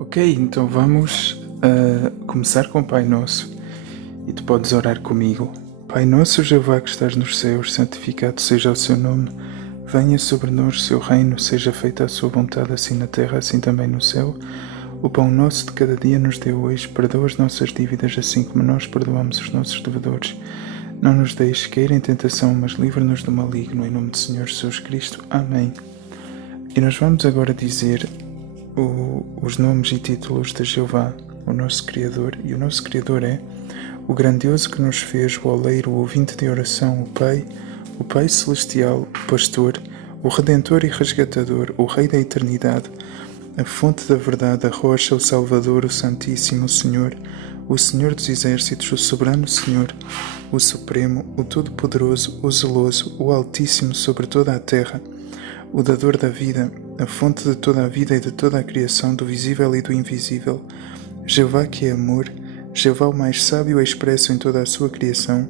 Ok, então vamos começar com o Pai Nosso e tu podes orar comigo. Pai Nosso, Jeová que estás nos céus, santificado seja o seu nome. Venha sobre nós o seu reino, seja feita a sua vontade, assim na terra, assim também no céu. O pão nosso de cada dia nos dê hoje, perdoa as nossas dívidas, assim como nós perdoamos os nossos devedores. Não nos deixes cair em tentação, mas livra-nos do maligno, em nome do Senhor Jesus Cristo. Amém. E nós vamos agora dizer os nomes e títulos de Jeová, o nosso Criador, e o nosso Criador é o grandioso que nos fez, o oleiro, o ouvinte de oração, o Pai Celestial, o Pastor, o Redentor e Resgatador, o Rei da Eternidade, a fonte da verdade, a rocha, o Salvador, o Santíssimo, o Senhor dos Exércitos, o Soberano Senhor, o Supremo, o Todo-Poderoso, o Zeloso, o Altíssimo sobre toda a terra, o Dador da vida, a fonte de toda a vida e de toda a criação, do visível e do invisível, Jeová que é amor, Jeová o mais sábio e expresso em toda a sua criação,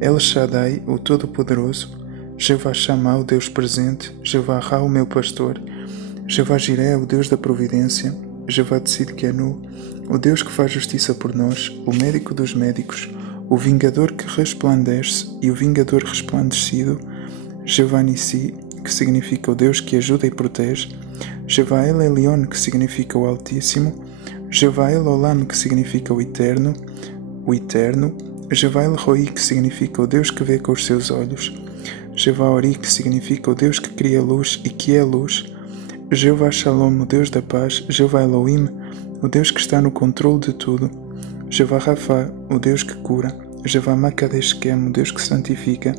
El Shaddai, o Todo-Poderoso, Jeová Shammah, o Deus presente, Jeová Ra, o meu pastor, Jeová Jireh, o Deus da providência, Jeová Tzidkenu, o Deus que faz justiça por nós, o médico dos médicos, o vingador que resplandece e o vingador resplandecido, Jeová Nissi, que significa o Deus que ajuda e protege, Jeová El Elyon, que significa o Altíssimo, Jeová El Olam, que significa o Eterno, Jeová El Roi, que significa o Deus que vê com os seus olhos, Jeová Ori, que significa o Deus que cria luz e que é luz, Jeová Shalom, o Deus da paz, Jeová Elohim, o Deus que está no controle de tudo, Jeová Rafa, o Deus que cura, Jeová Makadeshkem, o Deus que santifica,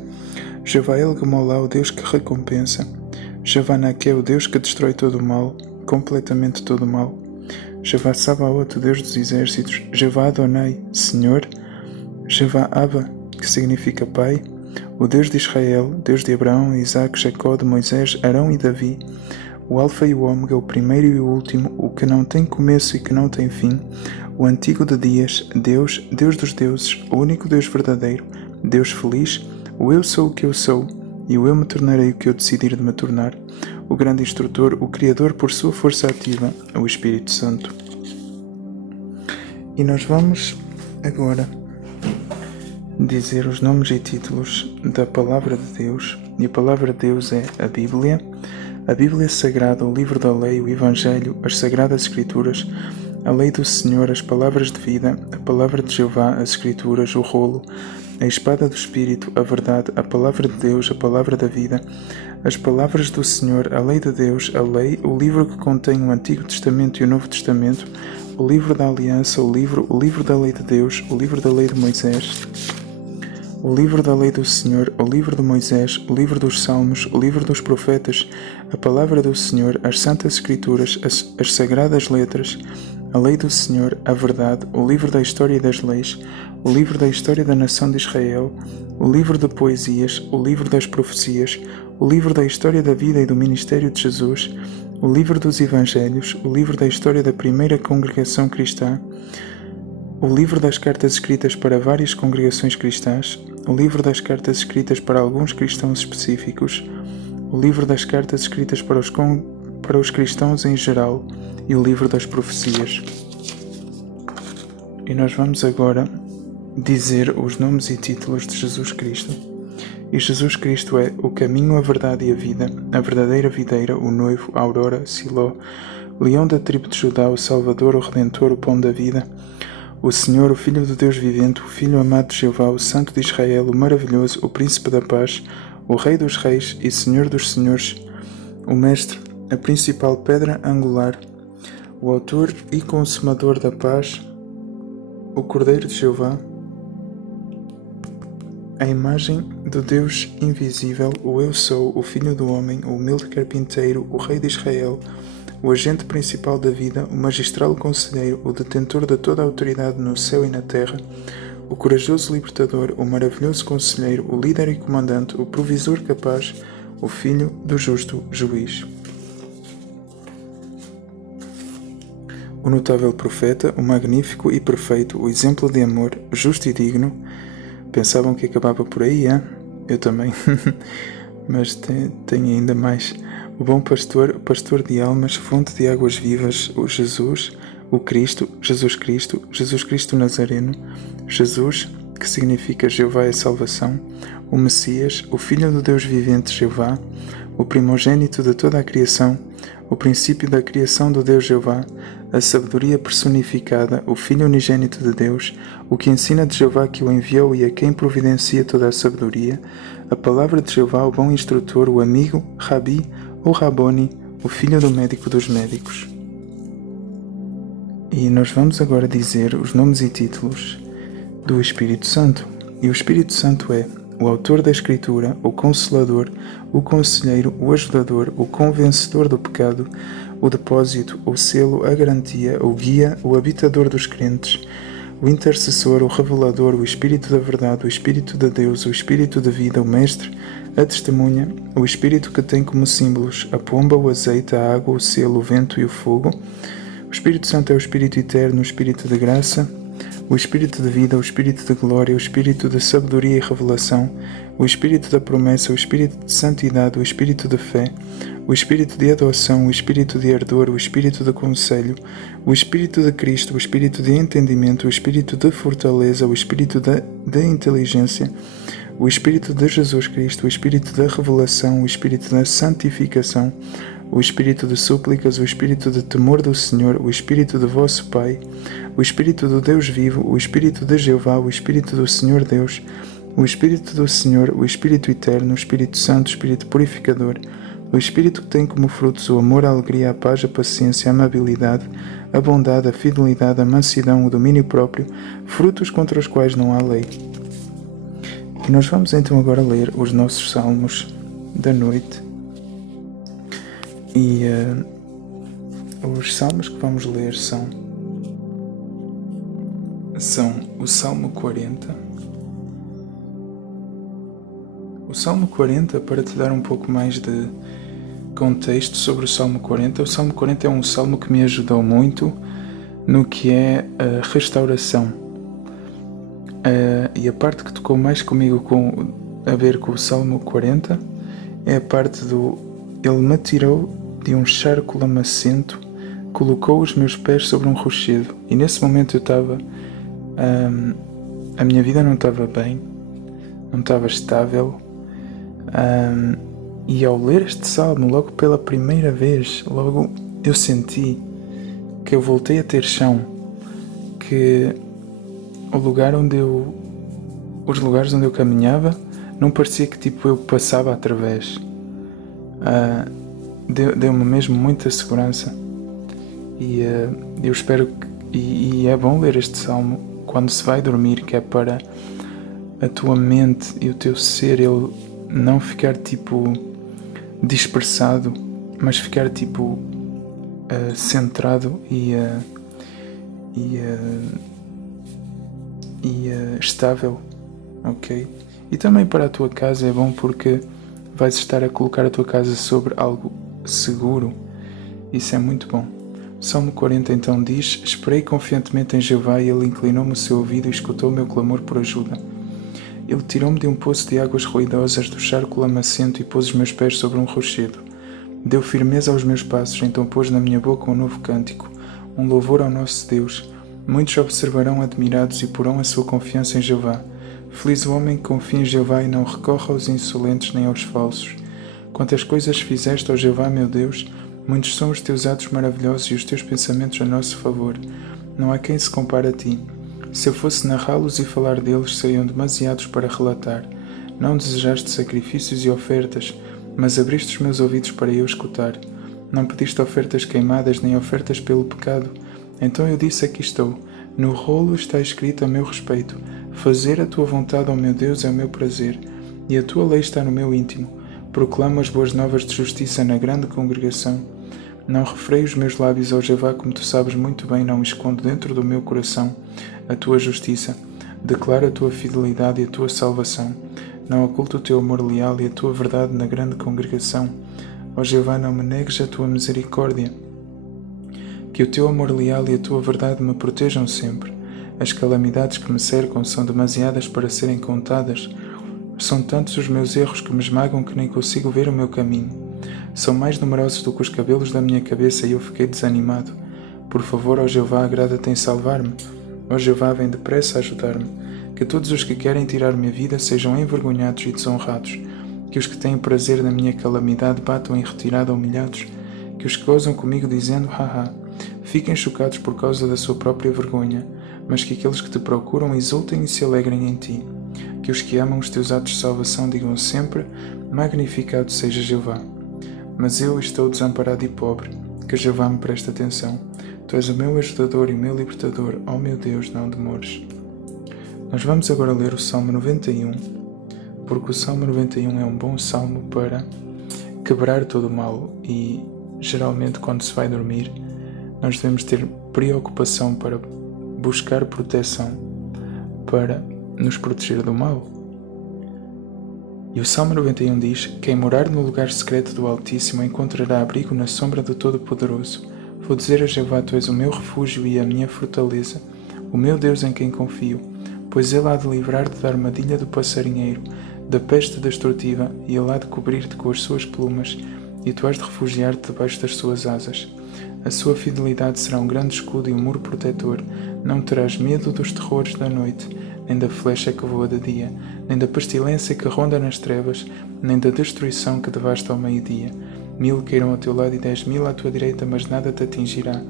Jeová El Gemolá, o Deus que recompensa, Jeová Naké, o Deus que destrói todo o mal, completamente todo o mal, Jeová Sabaoth, o Deus dos exércitos, Jeová Adonai, Senhor, Jeová Abba, que significa Pai, o Deus de Israel, Deus de Abraão, Isaac, Jacó, de Moisés, Arão e Davi, o Alfa e o Ômega, o primeiro e o último, o que não tem começo e que não tem fim, o antigo de dias, Deus, Deus dos deuses, o único Deus verdadeiro, Deus feliz, o eu sou o que eu sou, e o eu me tornarei o que eu decidir de me tornar, o grande instrutor, o Criador por sua força ativa, o Espírito Santo. E nós vamos agora dizer os nomes e títulos da Palavra de Deus, e a Palavra de Deus é a Bíblia Sagrada, o livro da lei, o Evangelho, as Sagradas Escrituras, a lei do Senhor, as palavras de vida, a palavra de Jeová, as Escrituras, o rolo, a espada do Espírito, a verdade, a palavra de Deus, a palavra da vida, as palavras do Senhor, a lei de Deus, a lei, o livro que contém o Antigo Testamento e o Novo Testamento, o livro da aliança, o livro da lei de Deus, o livro da lei de Moisés, o livro da lei do Senhor, o livro de Moisés, o livro dos Salmos, o livro dos profetas, a palavra do Senhor, as Santas Escrituras, as Sagradas Letras, a lei do Senhor, a verdade, o livro da história e das leis, o livro da história da nação de Israel, o livro de poesias, o livro das profecias, o livro da história da vida e do ministério de Jesus, o livro dos Evangelhos, o livro da história da primeira congregação cristã, o livro das cartas escritas para várias congregações cristãs, o livro das cartas escritas para alguns cristãos específicos, o livro das cartas escritas para os cristãos em geral e o livro das profecias. E nós vamos agora dizer os nomes e títulos de Jesus Cristo. E Jesus Cristo é o caminho, a verdade e a vida, a verdadeira videira, o noivo, a aurora, Siló, leão da tribo de Judá, o Salvador, o Redentor, o pão da vida, o Senhor, o Filho do Deus vivente, o Filho amado de Jeová, o Santo de Israel, o maravilhoso, o Príncipe da paz, o Rei dos reis e Senhor dos senhores, o Mestre, a principal pedra angular, o Autor e Consumador da paz, o Cordeiro de Jeová, a imagem do Deus invisível, o Eu Sou, o Filho do Homem, o humilde carpinteiro, o Rei de Israel, o agente principal da vida, o magistral conselheiro, o detentor de toda a autoridade no céu e na terra, o corajoso libertador, o maravilhoso conselheiro, o líder e comandante, o provisor capaz, o filho do justo juiz. O notável profeta, o magnífico e perfeito, o exemplo de amor, justo e digno. Pensavam que acabava por aí, hein? Eu também. Mas tem ainda mais. O bom pastor, pastor de almas, fonte de águas vivas, o Jesus, o Cristo, Jesus Cristo Nazareno, Jesus, que significa Jeová é salvação, o Messias, o Filho do Deus vivente Jeová, o primogênito de toda a criação, o princípio da criação do Deus Jeová, a sabedoria personificada, o Filho unigênito de Deus, o que ensina de Jeová que o enviou e a quem providencia toda a sabedoria, a palavra de Jeová, o bom instrutor, o amigo, Rabi ou Raboni, o filho do médico dos médicos. E nós vamos agora dizer os nomes e títulos do Espírito Santo. E o Espírito Santo é o autor da Escritura, o Consolador, o Conselheiro, o Ajudador, o Convencedor do pecado, o Depósito, o Selo, a Garantia, o Guia, o Habitador dos crentes, o Intercessor, o Revelador, o Espírito da Verdade, o Espírito de Deus, o Espírito de Vida, o Mestre, a Testemunha, o Espírito que tem como símbolos a pomba, o azeite, a água, o selo, o vento e o fogo. O Espírito Santo é o Espírito Eterno, o Espírito de Graça, o Espírito de Vida, o Espírito de Glória, o Espírito de Sabedoria e Revelação, o Espírito da Promessa, o Espírito de Santidade, o Espírito de Fé, o Espírito de Adoção, o Espírito de Ardor, o Espírito de Conselho, o Espírito de Cristo, o Espírito de Entendimento, o Espírito de Fortaleza, o Espírito de Inteligência, o Espírito de Jesus Cristo, o Espírito da Revelação, o Espírito da Santificação, o Espírito de Súplicas, o Espírito de Temor do Senhor, o Espírito de vosso Pai, o Espírito do Deus vivo, o Espírito de Jeová, o Espírito do Senhor Deus, o Espírito do Senhor, o Espírito Eterno, o Espírito Santo, o Espírito Purificador, o Espírito que tem como frutos o amor, a alegria, a paz, a paciência, a amabilidade, a bondade, a fidelidade, a mansidão, o domínio próprio, frutos contra os quais não há lei. E nós vamos então agora ler os nossos salmos da noite. E os salmos que vamos ler são o Salmo 40. O Salmo 40, para te dar um pouco mais de contexto sobre o Salmo 40, o Salmo 40 é um salmo que me ajudou muito no que é a restauração. E a parte que tocou mais comigo a ver com o Salmo 40 é a parte do Ele me tirou de um charco lamacento, colocou os meus pés sobre um rochedo. E nesse momento eu estava... a minha vida não estava bem, não estava estável. E ao ler este salmo, logo pela primeira vez, logo eu senti que eu voltei a ter chão, que os lugares onde eu caminhava não parecia que tipo eu passava através. Deu-me mesmo muita segurança. E eu espero que, e é bom ler este salmo quando se vai dormir, que é para a tua mente e o teu ser ele não ficar tipo dispersado, mas ficar tipo centrado e estável, ok? E também para a tua casa é bom porque vais estar a colocar a tua casa sobre algo seguro. Isso é muito bom. O Salmo 40 então diz: Esperei confiantemente em Jeová e Ele inclinou-me o seu ouvido e escutou o meu clamor por ajuda. Ele tirou-me de um poço de águas ruidosas, do charco lamacento, e pôs os meus pés sobre um rochedo. Deu firmeza aos meus passos, então pôs na minha boca um novo cântico, um louvor ao nosso Deus. Muitos observarão admirados e porão a sua confiança em Jeová. Feliz o homem que confia em Jeová e não recorre aos insolentes nem aos falsos. Quantas coisas fizeste, ó Jeová, meu Deus, muitos são os teus atos maravilhosos e os teus pensamentos a nosso favor. Não há quem se compare a ti. Se eu fosse narrá-los e falar deles, seriam demasiados para relatar. Não desejaste sacrifícios e ofertas, mas abriste os meus ouvidos para eu escutar. Não pediste ofertas queimadas, nem ofertas pelo pecado. Então eu disse: aqui estou. No rolo está escrito a meu respeito: fazer a tua vontade, ó meu Deus, é o meu prazer, e a tua lei está no meu íntimo. Proclamo as boas novas de justiça na grande congregação. Não refreio os meus lábios, ó Jeová, como tu sabes muito bem, não escondo dentro do meu coração a tua justiça. Declaro a tua fidelidade e a tua salvação. Não oculto o teu amor leal e a tua verdade na grande congregação. Ó Jeová, não me negues a tua misericórdia. Que o teu amor leal e a tua verdade me protejam sempre. As calamidades que me cercam são demasiadas para serem contadas. São tantos os meus erros que me esmagam que nem consigo ver o meu caminho. São mais numerosos do que os cabelos da minha cabeça e eu fiquei desanimado. Por favor, ó Jeová, agrada-te em salvar-me. Ó Jeová, vem depressa ajudar-me. Que todos os que querem tirar minha vida sejam envergonhados e desonrados. Que os que têm prazer na minha calamidade batam em retirada humilhados. Que os que gozam comigo dizendo, haha, fiquem chocados por causa da sua própria vergonha. Mas que aqueles que te procuram exultem e se alegrem em ti. Que os que amam os teus atos de salvação digam sempre, magnificado seja Jeová. Mas eu estou desamparado e pobre. Que Jeová me preste atenção. Tu és o meu ajudador e o meu libertador, ó meu Deus, não demores. Nós vamos agora ler o Salmo 91, porque o Salmo 91 é um bom salmo para quebrar todo o mal e, geralmente, quando se vai dormir, nós devemos ter preocupação para buscar proteção, para nos proteger do mal. E o Salmo 91 diz: Quem morar no lugar secreto do Altíssimo encontrará abrigo na sombra do Todo-Poderoso. Vou dizer a Jeová, tu és o meu refúgio e a minha fortaleza, o meu Deus em quem confio, pois ele há de livrar-te da armadilha do passarinheiro, da peste destrutiva, e ele há de cobrir-te com as suas plumas, e tu has de refugiar-te debaixo das suas asas. A sua fidelidade será um grande escudo e um muro protetor. Não terás medo dos terrores da noite, nem da flecha que voa de dia, nem da pestilência que ronda nas trevas, nem da destruição que devasta ao meio-dia. 1000 cairão ao teu lado e 10.000 à tua direita, mas nada te atingirá.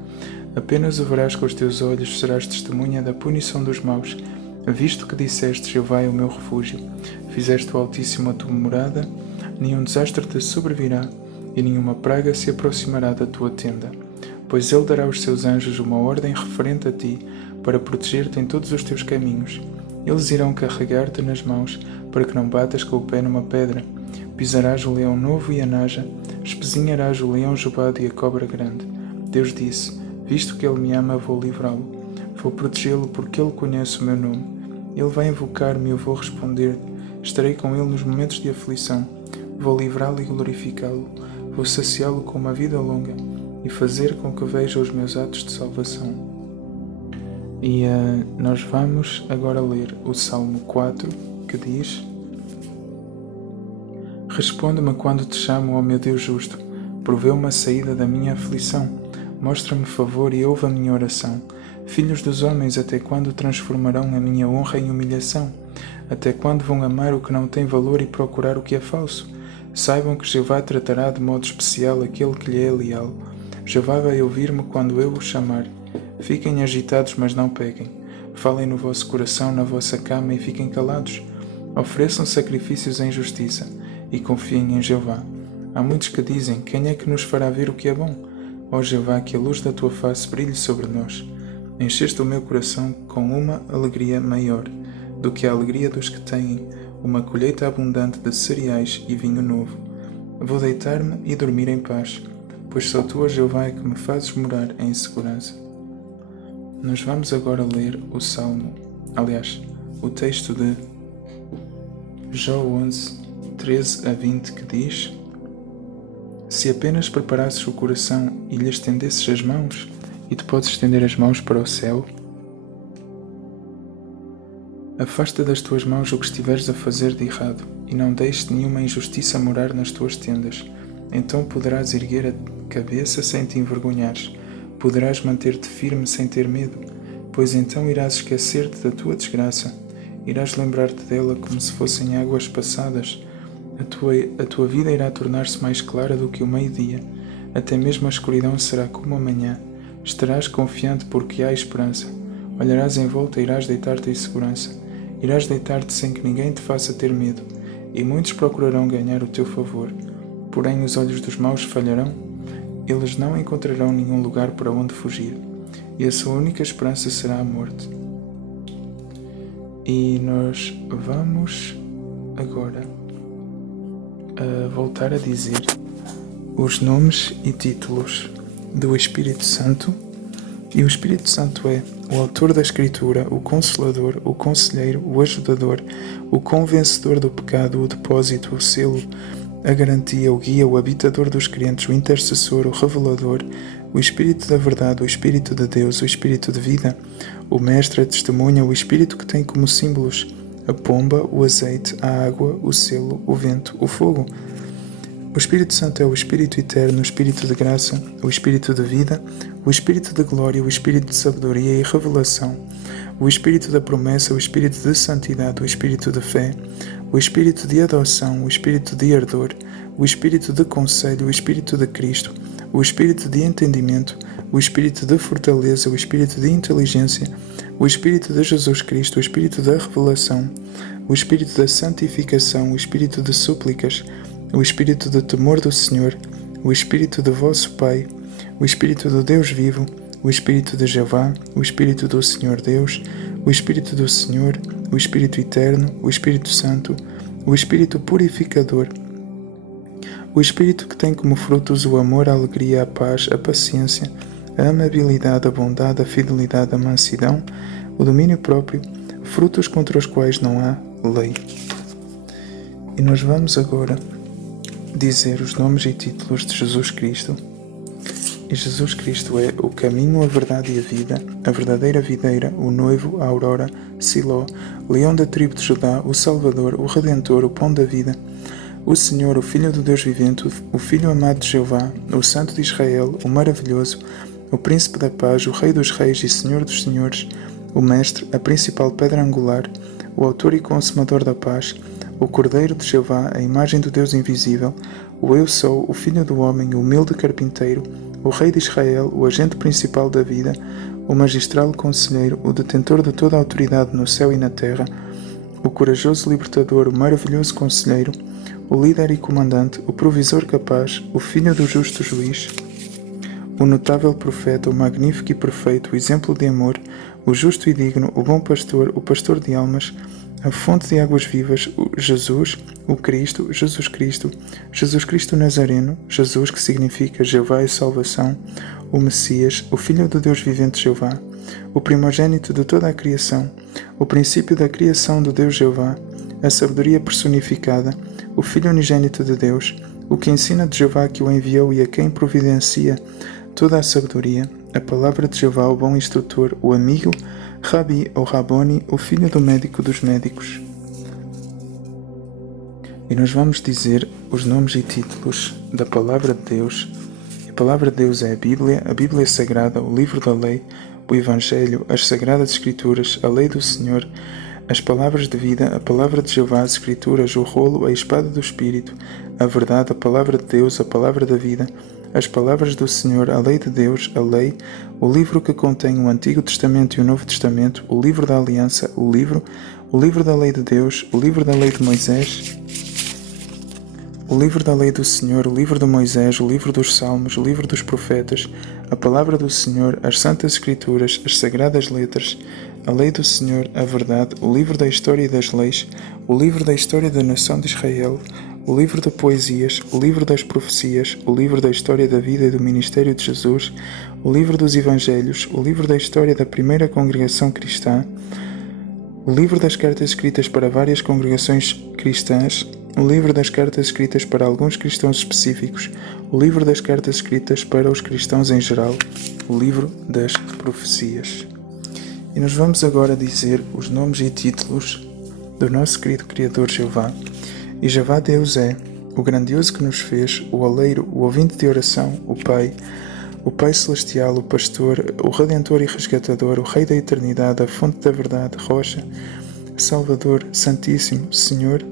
Apenas o verás com os teus olhos, serás testemunha da punição dos maus. Visto que disseste, Jeová é o meu refúgio, fizeste o Altíssimo a tua morada, nenhum desastre te sobrevirá, e nenhuma praga se aproximará da tua tenda. Pois ele dará aos seus anjos uma ordem referente a ti, para proteger-te em todos os teus caminhos. Eles irão carregar-te nas mãos, para que não batas com o pé numa pedra. Pisarás o leão novo e a naja, espezinharás o leão jubado e a cobra grande. Deus disse, visto que ele me ama, vou livrá-lo. Vou protegê-lo porque ele conhece o meu nome. Ele vai invocar-me e eu vou responder. Estarei com ele nos momentos de aflição. Vou livrá-lo e glorificá-lo. Vou saciá-lo com uma vida longa e fazer com que veja os meus atos de salvação. E nós vamos agora ler o Salmo 4, que diz: Responde-me quando te chamo, ó meu Deus justo. Provê-me a saída da minha aflição. Mostra-me favor e ouve a minha oração. Filhos dos homens, até quando transformarão a minha honra em humilhação? Até quando vão amar o que não tem valor e procurar o que é falso? Saibam que Jeová tratará de modo especial aquele que lhe é leal. Jeová vai ouvir-me quando eu o chamar. Fiquem agitados, mas não pequem. Falem no vosso coração, na vossa cama, e fiquem calados. Ofereçam sacrifícios em justiça, e confiem em Jeová. Há muitos que dizem, quem é que nos fará ver o que é bom? Ó Jeová, que a luz da tua face brilhe sobre nós. Encheste o meu coração com uma alegria maior do que a alegria dos que têm uma colheita abundante de cereais e vinho novo. Vou deitar-me e dormir em paz, pois só tu, ó Jeová, é que me fazes morar em segurança. Nós vamos agora ler o Salmo, o texto de Jó 11, 13 a 20, que diz: Se apenas preparasses o coração e lhe estendesses as mãos, e tu podes estender as mãos para o céu, afasta das tuas mãos o que estiveres a fazer de errado, e não deixes nenhuma injustiça morar nas tuas tendas. Então poderás erguer a cabeça sem te envergonhares, poderás manter-te firme sem ter medo, pois então irás esquecer-te da tua desgraça, irás lembrar-te dela como se fossem águas passadas. A tua vida irá tornar-se mais clara do que o meio-dia, até mesmo a escuridão será como a manhã. Estarás confiante porque há esperança. Olharás em volta e irás deitar-te em segurança. Irás deitar-te sem que ninguém te faça ter medo, e muitos procurarão ganhar o teu favor. Porém os olhos dos maus falharão, eles não encontrarão nenhum lugar para onde fugir, e a sua única esperança será a morte. E nós vamos agora voltar a dizer os nomes e títulos do Espírito Santo. E o Espírito Santo é o autor da Escritura, o Consolador, o Conselheiro, o Ajudador, o Convencedor do pecado, o Depósito, o Selo, a Garantia, o Guia, o Habitador dos crentes, o Intercessor, o Revelador, o Espírito da Verdade, o Espírito de Deus, o Espírito de Vida, o Mestre, a Testemunha, o Espírito que tem como símbolos a pomba, o azeite, a água, o selo, o vento, o fogo. O Espírito Santo é o Espírito eterno, o Espírito de graça, o Espírito de vida, o Espírito de glória, o Espírito de sabedoria e revelação, o Espírito da promessa, o Espírito de santidade, o Espírito de fé, o Espírito de adoção, o Espírito de ardor, o Espírito de conselho, o Espírito de Cristo, o Espírito de entendimento, o Espírito de fortaleza, o Espírito de inteligência, o Espírito de Jesus Cristo, o Espírito da revelação, o Espírito da santificação, o Espírito de súplicas, o Espírito de temor do Senhor, o Espírito de vosso Pai, o Espírito do Deus vivo, o Espírito de Jeová, o Espírito do Senhor Deus, o Espírito do Senhor, o Espírito eterno, o Espírito Santo, o Espírito purificador, o Espírito que tem como frutos o amor, a alegria, a paz, a paciência, a amabilidade, a bondade, a fidelidade, a mansidão, o domínio próprio, frutos contra os quais não há lei. E nós vamos agora dizer os nomes e títulos de Jesus Cristo. E Jesus Cristo é o caminho, a verdade e a vida, a verdadeira videira, o noivo, a aurora, Siló, leão da tribo de Judá, o Salvador, o Redentor, o pão da vida, o Senhor, o Filho do Deus vivente, o Filho amado de Jeová, o Santo de Israel, o maravilhoso, o Príncipe da paz, o Rei dos reis e Senhor dos senhores, o Mestre, a principal pedra angular, o Autor e Consumador da paz, o Cordeiro de Jeová, a imagem do Deus invisível, o Eu Sou, o Filho do Homem, o humilde carpinteiro, o Rei de Israel, o agente principal da vida, o magistral conselheiro, o detentor de toda a autoridade no céu e na terra, o corajoso libertador, o maravilhoso conselheiro, o líder e comandante, o provisor capaz, o filho do justo juiz, o notável profeta, o magnífico e perfeito, o exemplo de amor, o justo e digno, o bom pastor, o pastor de almas, a fonte de águas vivas, o Jesus, o Cristo, Jesus Cristo Nazareno, Jesus que significa Jeová é salvação, o Messias, o Filho do Deus vivente Jeová, o primogênito de toda a criação, o princípio da criação do Deus Jeová, a sabedoria personificada, o Filho unigênito de Deus, o que ensina de Jeová que o enviou e a quem providencia toda a sabedoria, a palavra de Jeová, o bom instrutor, o amigo, Rabi ou Raboni, o filho do médico dos médicos. E nós vamos dizer os nomes e títulos da Palavra de Deus. A Palavra de Deus é a Bíblia Sagrada, o livro da lei, o Evangelho, as Sagradas Escrituras, a lei do Senhor, as palavras de vida, a Palavra de Jeová, as Escrituras, o rolo, a espada do Espírito, a verdade, a Palavra de Deus, a Palavra da vida, as palavras do Senhor, a lei de Deus, a lei, o livro que contém o Antigo Testamento e o Novo Testamento, o livro da Aliança, o livro da lei de Deus, o livro da lei de Moisés, o livro da lei do Senhor, o livro de Moisés, o livro dos Salmos, o livro dos Profetas, a palavra do Senhor, as Santas Escrituras, as Sagradas Letras, a lei do Senhor, a verdade, o livro da história e das leis, o livro da história da nação de Israel, o livro de poesias, o livro das profecias, o livro da história da vida e do ministério de Jesus, o livro dos Evangelhos, o livro da história da primeira congregação cristã, o livro das cartas escritas para várias congregações cristãs, o livro das cartas escritas para alguns cristãos específicos, o livro das cartas escritas para os cristãos em geral, o livro das profecias. E nós vamos agora dizer os nomes e títulos do nosso querido Criador Jeová. E Jeová Deus é o grandioso que nos fez, o oleiro, o ouvinte de oração, o Pai celestial, o pastor, o redentor e resgatador, o Rei da eternidade, a fonte da verdade, rocha, Salvador, Santíssimo, Senhor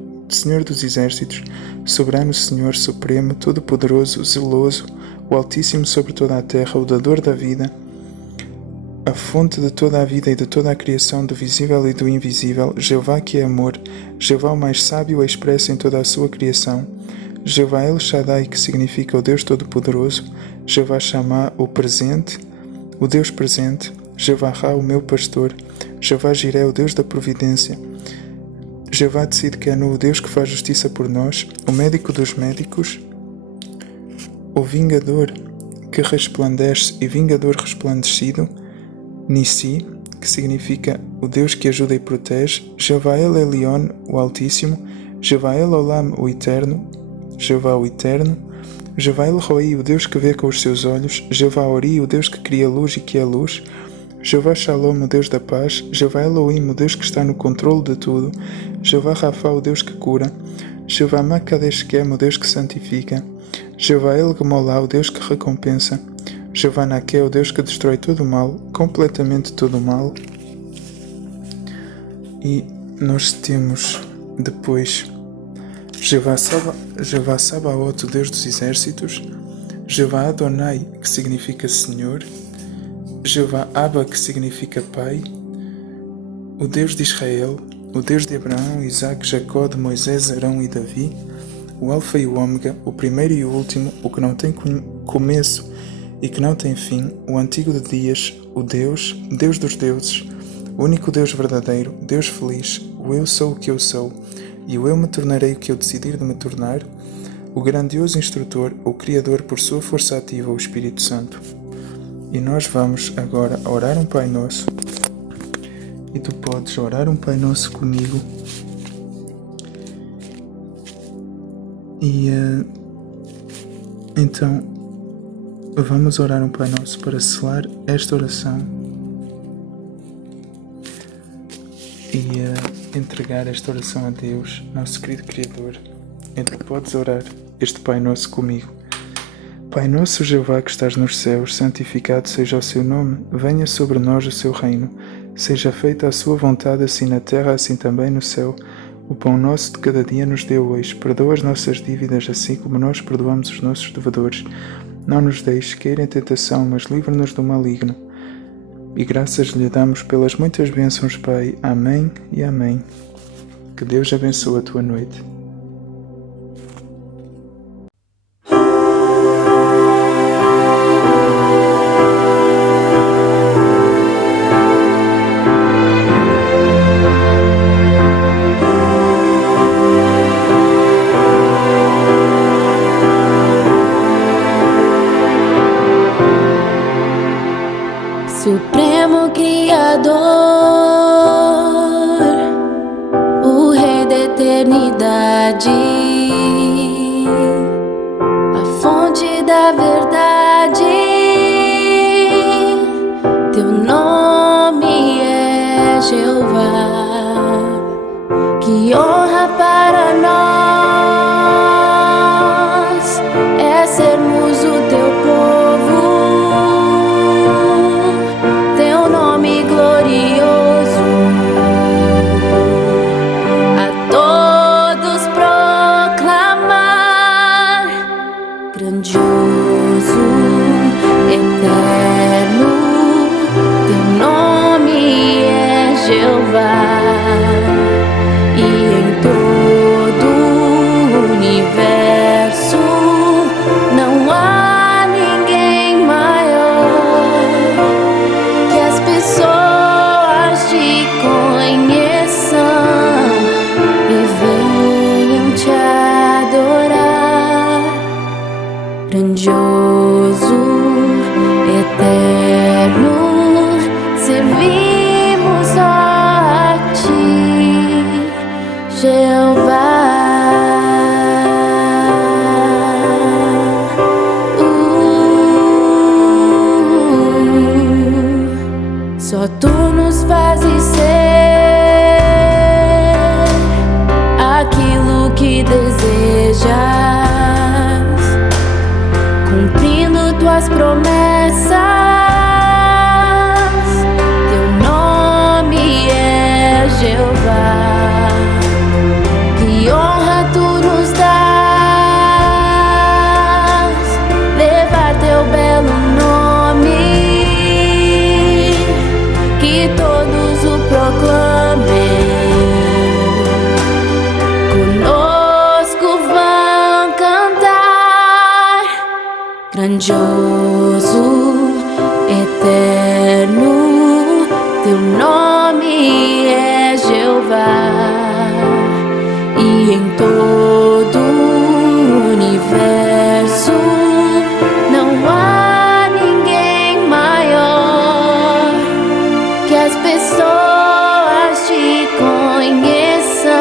dos exércitos, soberano Senhor, supremo, todo-poderoso, zeloso, o Altíssimo sobre toda a terra, o dador da vida, a fonte de toda a vida e de toda a criação, do visível e do invisível, Jeová que é amor, Jeová o mais sábio expresso em toda a sua criação, Jeová El Shaddai, que significa o Deus Todo-Poderoso, Jeová Shammah, o presente, o Deus presente, Jeová Ra, o meu pastor, Jeová Jireh, o Deus da providência, Jeová Tzidkenu, o Deus que faz justiça por nós, o médico dos médicos, o vingador que resplandece e vingador resplandecido, Nissi, que significa o Deus que ajuda e protege, Jeová El Elyon, o Altíssimo, Jeová El Olam, o Eterno, Jeová o Eterno, Jeová El Roi, o Deus que vê com os seus olhos, Jeová Ori, o Deus que cria luz e que é luz, Jeová Shalom, o Deus da paz, Jeová Elohim, o Deus que está no controle de tudo, Jeová Rafa, o Deus que cura, Jeová Makadeshkem, o Deus que santifica. Jeová El Gemolá, o Deus que recompensa. Jeová Naké, o Deus que destrói todo o mal, completamente todo o mal. E nós temos depois Jeová Sabaoth, o Deus dos exércitos. Jeová Adonai, que significa Senhor. Jeová Abba, que significa Pai. O Deus de Israel, o Deus de Abraão, Isaac, Jacó, de Moisés, Arão e Davi. O Alfa e o Ômega, o primeiro e o último, o que não tem começo e que não tem fim, o antigo de dias, o Deus, Deus dos deuses, o único Deus verdadeiro, Deus feliz, o eu sou o que eu sou, e o eu me tornarei o que eu decidir de me tornar, o grandioso instrutor, o Criador por sua força ativa, o Espírito Santo. E nós vamos agora orar um Pai Nosso, e tu podes orar um Pai Nosso comigo. E então vamos orar um Pai Nosso para selar esta oração e entregar esta oração a Deus, nosso querido Criador. Então podes orar este Pai Nosso comigo. Pai Nosso Jeová que estás nos céus, santificado seja o seu nome, venha sobre nós o seu reino, seja feita a sua vontade, assim na terra, assim também no céu. O pão nosso de cada dia nos dê hoje, perdoa as nossas dívidas, assim como nós perdoamos os nossos devedores. Não nos deixes cair em tentação, mas livra-nos do maligno. E graças lhe damos pelas muitas bênçãos, Pai. Amém e amém. Que Deus abençoe a tua noite. Supremo Criador, o Rei da eternidade, a fonte da verdade, teu nome é Jeová, que honra para nós é sermos o teu povo. Grandioso, eterno, teu nome é Jeová, e em todo o universo não há ninguém maior, que as pessoas te conheçam e venham te adorar. Grandioso, eterno, servimos a ti, Jeová. Só tu nos fazes ser aquilo que desejas, cumprindo tuas promessas. Teu nome é Jeová, que honra tu nos dás, levar teu belo nome, que todos o proclamem. Grandioso, eterno, teu nome é Jeová, e em todo o universo não há ninguém maior, que as pessoas te conheçam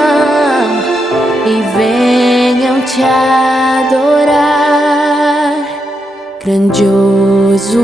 e venham te adorar. Grandioso,